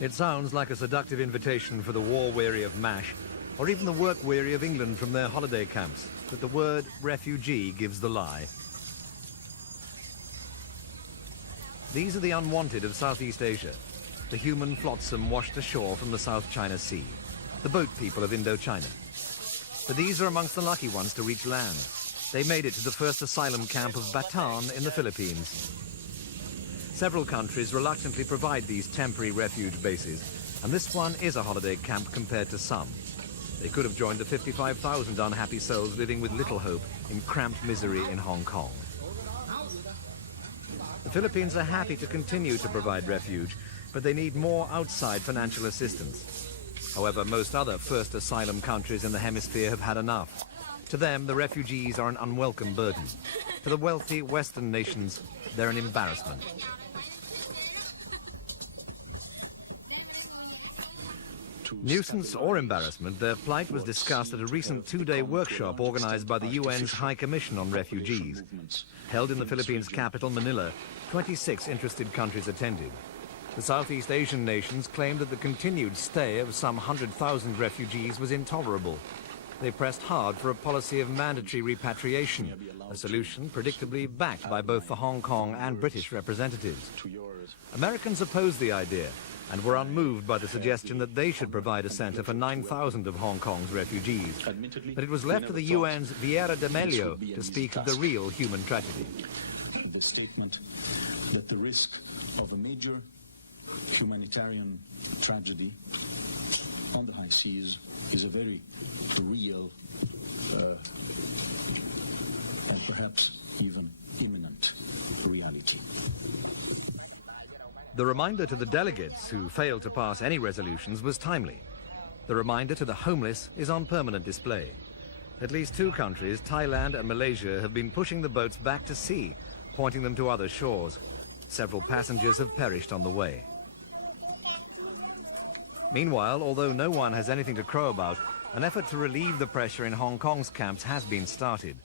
It sounds like a seductive invitation for the war-weary of MASH, or even the work-weary of England from their holiday camps, but the word refugee gives the lie. These are the unwanted of Southeast Asia, the human flotsam washed ashore from the South China Sea, the boat people of Indochina. But these are amongst the lucky ones to reach land. They made it to the first asylum camp of Bataan in the Philippines. Several countries reluctantly provide these temporary refuge bases, and this one is a holiday camp compared to some. They could have joined the 55,000 unhappy souls living with little hope in cramped misery in Hong Kong. The Philippines are happy to continue to provide refuge, but they need more outside financial assistance. However, most other first asylum countries in the hemisphere have had enough. To them, the refugees are an unwelcome burden. To the wealthy Western nations, they're an embarrassment. Nuisance or embarrassment, their plight was discussed at a recent two-day workshop organized by the UN's High Commission on Refugees. Held in the Philippines' capital, Manila, 26 interested countries attended. The Southeast Asian nations claimed that the continued stay of some 100,000 refugees was intolerable. They pressed hard for a policy of mandatory repatriation, a solution predictably backed by both the Hong Kong and British representatives. Americans opposed the idea and were unmoved by the suggestion that they should provide a center for 9,000 of Hong Kong's refugees. But it was left to the UN's Vieira de Mello to speak of the real human tragedy. The statement that the risk of a major humanitarian tragedy on the high seas is a very real and perhaps even imminent reality. The reminder to the delegates who failed to pass any resolutions was timely. The reminder to the homeless is on permanent display. At least two countries, Thailand and Malaysia, have been pushing the boats back to sea, pointing them to other shores. Several passengers have perished on the way. Meanwhile, although no one has anything to crow about, an effort to relieve the pressure in Hong Kong's camps has been started.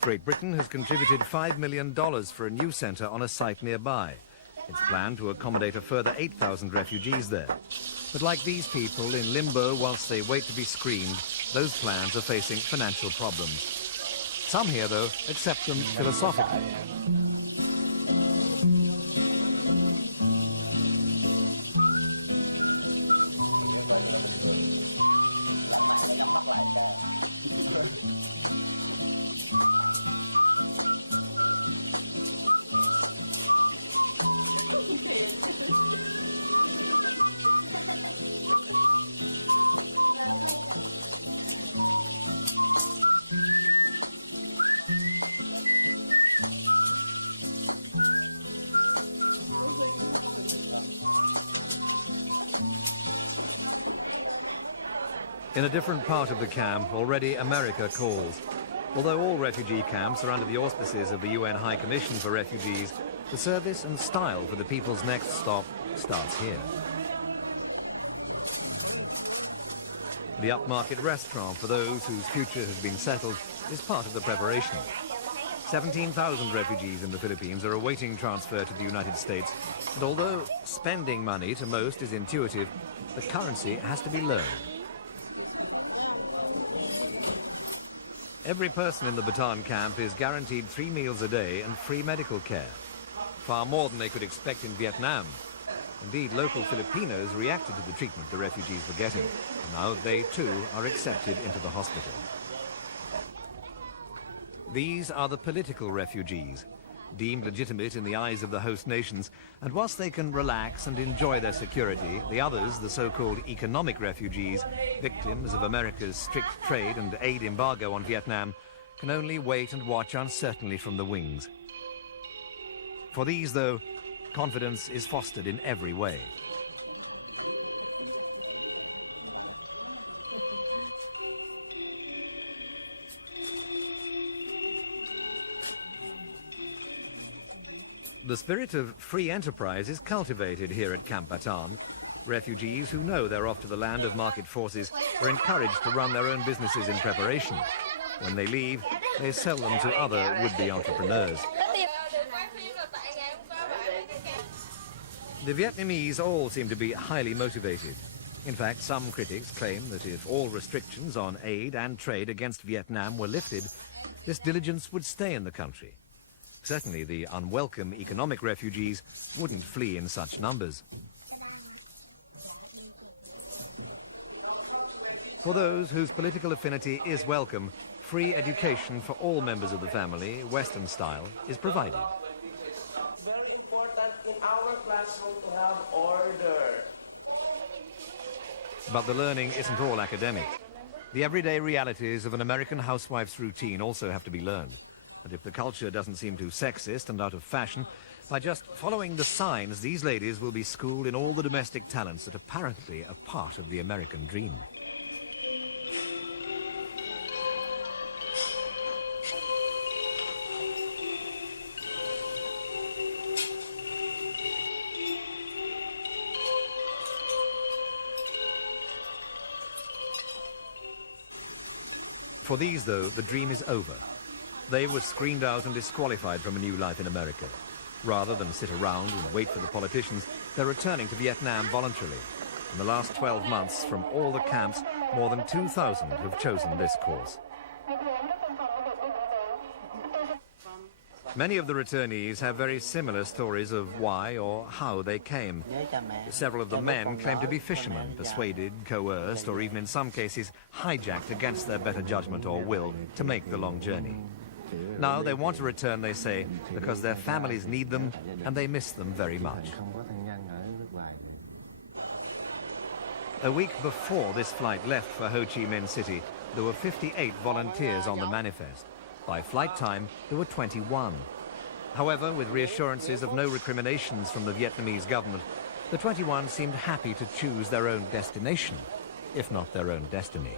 Great Britain has contributed $5 million for a new centre on a site nearby. It's planned to accommodate a further 8,000 refugees there. But like these people in limbo whilst they wait to be screened, those plans are facing financial problems. Some here, though, accept them philosophically. In a different part of the camp, already America calls. Although all refugee camps are under the auspices of the UN High Commission for Refugees, the service and style for the people's next stop starts here. The upmarket restaurant for those whose future has been settled is part of the preparation. 17,000 refugees in the Philippines are awaiting transfer to the United States, and although spending money to most is intuitive, the currency has to be learned. Every person in the Bataan camp is guaranteed 3 meals a day and free medical care. Far more than they could expect in Vietnam. Indeed, local Filipinos reacted to the treatment the refugees were getting. Now they too are accepted into the hospital. These are the political refugees, deemed legitimate in the eyes of the host nations, and whilst they can relax and enjoy their security, the others, the so-called economic refugees, victims of America's strict trade and aid embargo on Vietnam, can only wait and watch uncertainly from the wings. For these, though, confidence is fostered in every way. The spirit of free enterprise is cultivated here at Camp Bataan. Refugees who know they're off to the land of market forces are encouraged to run their own businesses in preparation. When they leave, they sell them to other would-be entrepreneurs. The Vietnamese all seem to be highly motivated. In fact, some critics claim that if all restrictions on aid and trade against Vietnam were lifted, this diligence would stay in the country. Certainly the unwelcome economic refugees wouldn't flee in such numbers. For those whose political affinity is welcome, free education for all members of the family, Western style, is provided. Very important in our classroom to have order. But the learning isn't all academic. The everyday realities of an American housewife's routine also have to be learned. And if the culture doesn't seem too sexist and out of fashion, by just following the signs, these ladies will be schooled in all the domestic talents that apparently are part of the American dream. For these, though, the dream is over. They were screened out and disqualified from a new life in America. Rather than sit around and wait for the politicians, they're returning to Vietnam voluntarily. In the last 12 months, from all the camps, more than 2,000 have chosen this course. Many of the returnees have very similar stories of why or how they came. Several of the men claim to be fishermen, persuaded, coerced, or even in some cases hijacked against their better judgment or will to make the long journey. Now they want to return, they say, because their families need them and they miss them very much. A week before this flight left for Ho Chi Minh City, there were 58 volunteers on the manifest. By flight time, there were 21. However, with reassurances of no recriminations from the Vietnamese government, the 21 seemed happy to choose their own destination, if not their own destiny.